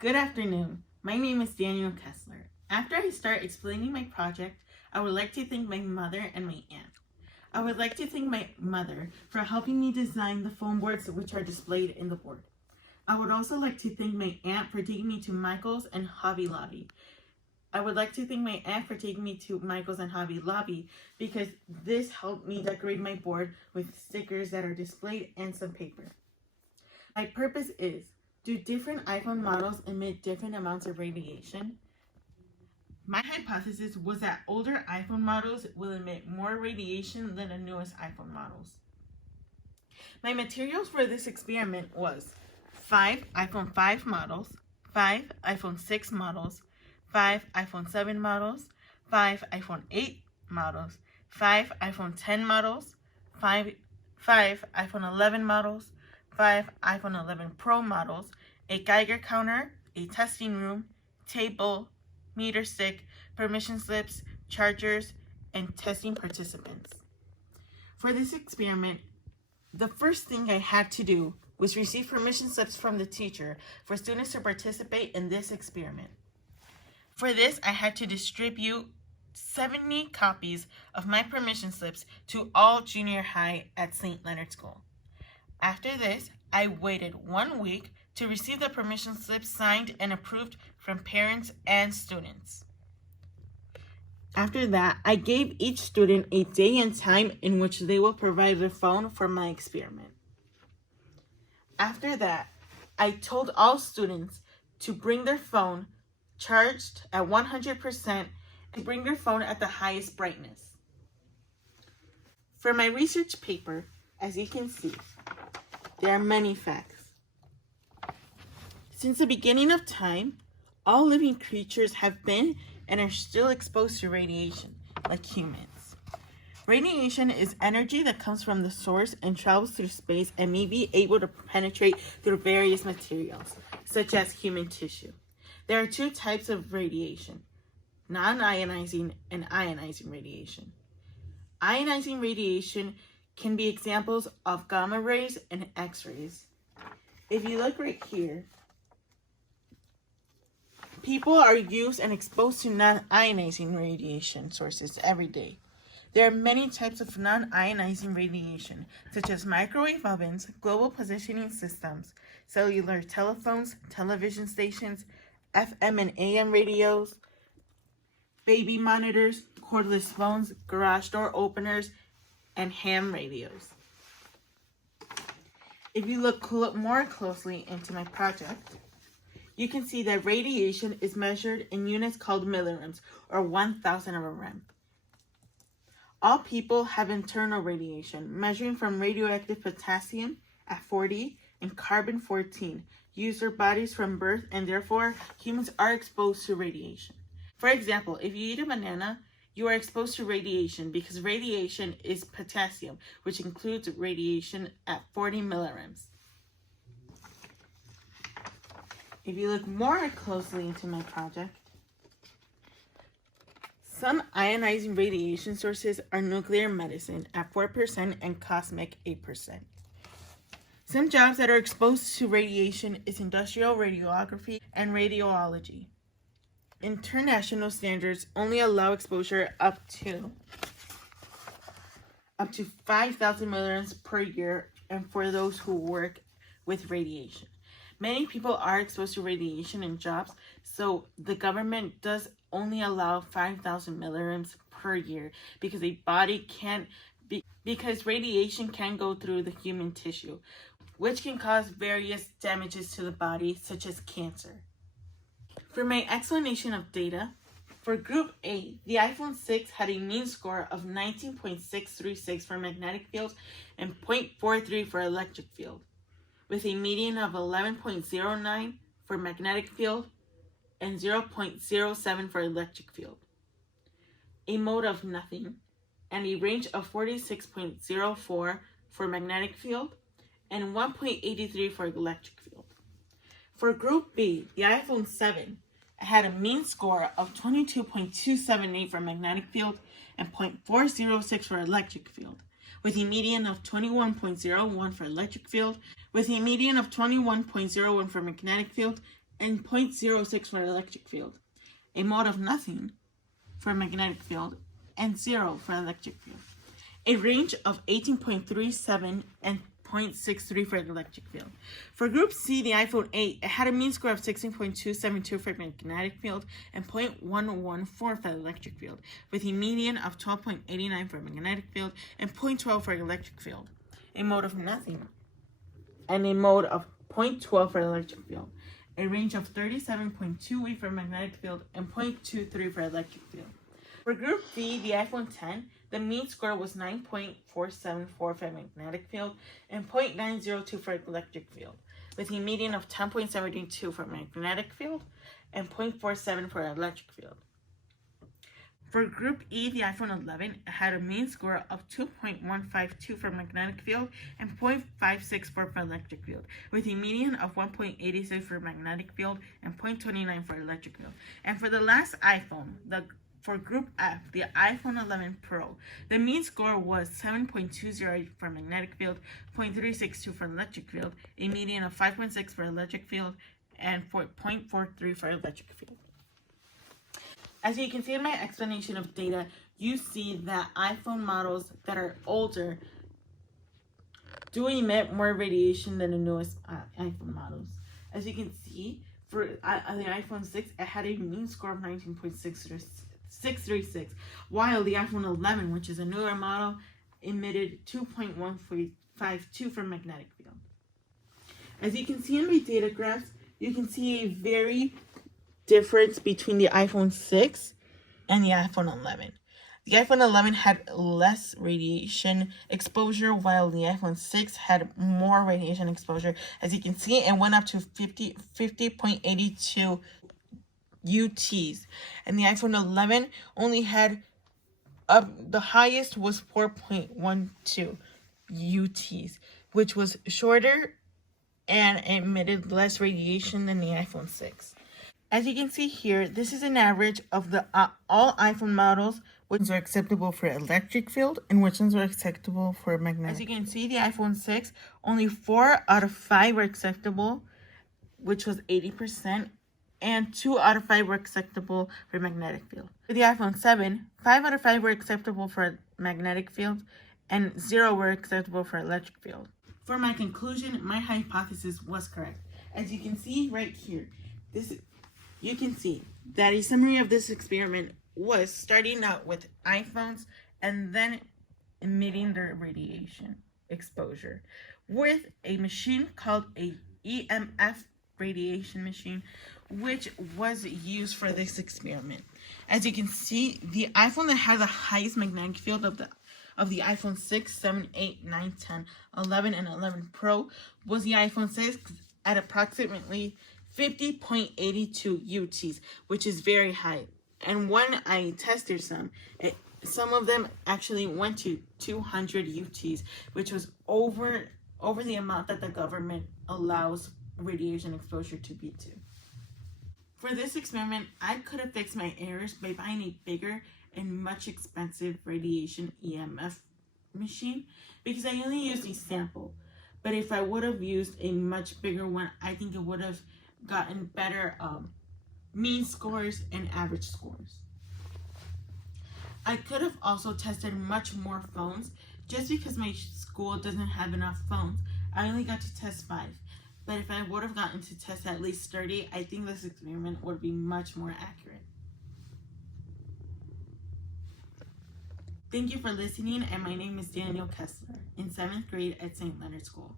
Good afternoon. My name is Daniel Kestler. After I start explaining my project, I would like to thank my mother and my aunt. I would like to thank my mother for helping me design the foam boards which are displayed in the board. I would also like to thank my aunt for taking me to Michael's and Hobby Lobby. I would like to thank my aunt for taking me to Michael's and Hobby Lobby because this helped me decorate my board with stickers that are displayed and some paper. My purpose is, do different iPhone models emit different amounts of radiation? My hypothesis was that older iPhone models will emit more radiation than the newest iPhone models. My materials for this experiment was 5 iPhone 5 models, 5 iPhone 6 models, 5 iPhone 7 models, 5 iPhone 8 models, 5 iPhone 10 models, 5 iPhone 11 models, 5 iPhone 11 Pro models, a Geiger counter, a testing room, table, meter stick, permission slips, chargers, and testing participants. For this experiment, the first thing I had to do was receive permission slips from the teacher for students to participate in this experiment. For this, I had to distribute 70 copies of my permission slips to all junior high at St. Leonard School. After this, I waited 1 week to receive the permission slips signed and approved from parents and students. After that, I gave each student a day and time in which they will provide their phone for my experiment. After that, I told all students to bring their phone charged at 100% and bring their phone at the highest brightness. For my research paper, as you can see, there are many facts. Since the beginning of time, all living creatures have been and are still exposed to radiation, like humans. Radiation is energy that comes from the source and travels through space and may be able to penetrate through various materials, such as human tissue. There are 2 types of radiation, non-ionizing and ionizing radiation. Ionizing radiation can be examples of gamma rays and X-rays. If you look right here, people are used and exposed to non-ionizing radiation sources every day. There are many types of non-ionizing radiation, such as microwave ovens, global positioning systems, cellular telephones, television stations, FM and AM radios, baby monitors, cordless phones, garage door openers, and ham radios. If you look more closely into my project, you can see that radiation is measured in units called millirems, or 1,000 of a rem. All people have internal radiation, measuring from radioactive potassium at 40 and carbon 14, use their bodies from birth, and therefore humans are exposed to radiation. For example, if you eat a banana, you are exposed to radiation because radiation is potassium, which includes radiation at 40 millirems. If you look more closely into my project, some ionizing radiation sources are nuclear medicine at 4% and cosmic 8%. Some jobs that are exposed to radiation is industrial radiography and radiology. International standards only allow exposure up to 5,000 millirems per year, and for those who work with radiation. Many people are exposed to radiation in jobs, so the government does only allow 5,000 millirems per year because because radiation can go through the human tissue, which can cause various damages to the body, such as cancer. For my explanation of data, for Group A, the iPhone 6 had a mean score of 19.636 for magnetic field and 0.43 for electric field, with a median of 11.09 for magnetic field and 0.07 for electric field, a mode of nothing, and a range of 46.04 for magnetic field and 1.83 for electric field. For Group B, the iPhone 7 had a mean score of 22.278 for magnetic field and 0.406 for electric field, with a median of 21.01 for electric field, with a median of 21.01 for magnetic field, and 0.06 for electric field, a mode of nothing for magnetic field, and 0 for electric field. A range of 18.37 and 0.63 for electric field. For group C, the iPhone 8, it had a mean score of 16.272 for magnetic field and 0.114 for electric field, with a median of 12.89 for magnetic field and 0.12 for electric field. A mode of nothing and a mode of 0.12 for electric field. A range of 37.28 for magnetic field and 0.23 for electric field. For group D, the iPhone 10, the mean score was 9.474 for magnetic field and 0.902 for electric field, with a median of 10.72 for magnetic field and 0.47 for electric field. For group E, the iPhone 11 had a mean score of 2.152 for magnetic field and 0.564 for electric field, with a median of 1.86 for magnetic field and 0.29 for electric field. And for the last iPhone, for group F, the iPhone 11 Pro, the mean score was 7.208 for magnetic field, 0.362 for electric field, a median of 5.6 for electric field, and 0.43 for electric field. As you can see in my explanation of data, you see that iPhone models that are older do emit more radiation than the newest iPhone models. As you can see, for the iPhone 6, it had a mean score of 19.636, while the iPhone 11, which is a newer model, emitted 2.152 for magnetic field. As you can see in my data graphs, you can see a very difference between the iPhone 6 and the iPhone 11. The iPhone 11 had less radiation exposure, while the iPhone 6 had more radiation exposure. As you can see, it went up to 50.82 UTs, and the iPhone 11 only had the highest was 4.12 UTs, which was shorter and emitted less radiation than the iPhone 6. As you can see here, this is an average of the all iPhone models, which ones are acceptable for electric field and which ones are acceptable for magnetic. As you can see, the iPhone 6, only 4 out of 5 were acceptable, which was 80%, and 2 out of 5 were acceptable for magnetic field. For the iPhone 7, 5 out of 5 were acceptable for magnetic field, and 0 were acceptable for electric field. For my conclusion, my hypothesis was correct. As you can see right here, you can see that a summary of this experiment was starting out with iPhones and then emitting their radiation exposure with a machine called a EMF radiation machine, which was used for this experiment. As you can see, the iPhone that had the highest magnetic field of the iPhone 6, 7, 8, 9, 10, 11, and 11 Pro was the iPhone 6 at approximately 50.82 UTs, which is very high. And when I tested some of them actually went to 200 UTs, which was over the amount that the government allows radiation exposure to be to. For this experiment, I could have fixed my errors by buying a bigger and much expensive radiation EMF machine because I only used a sample. But if I would have used a much bigger one, I think it would have gotten better mean scores and average scores. I could have also tested much more phones just because my school doesn't have enough phones. I only got to test 5. But if I would have gotten to test at least 30, I think this experiment would be much more accurate. Thank you for listening, and my name is Daniel Kestler in 7th grade at St. Leonard School.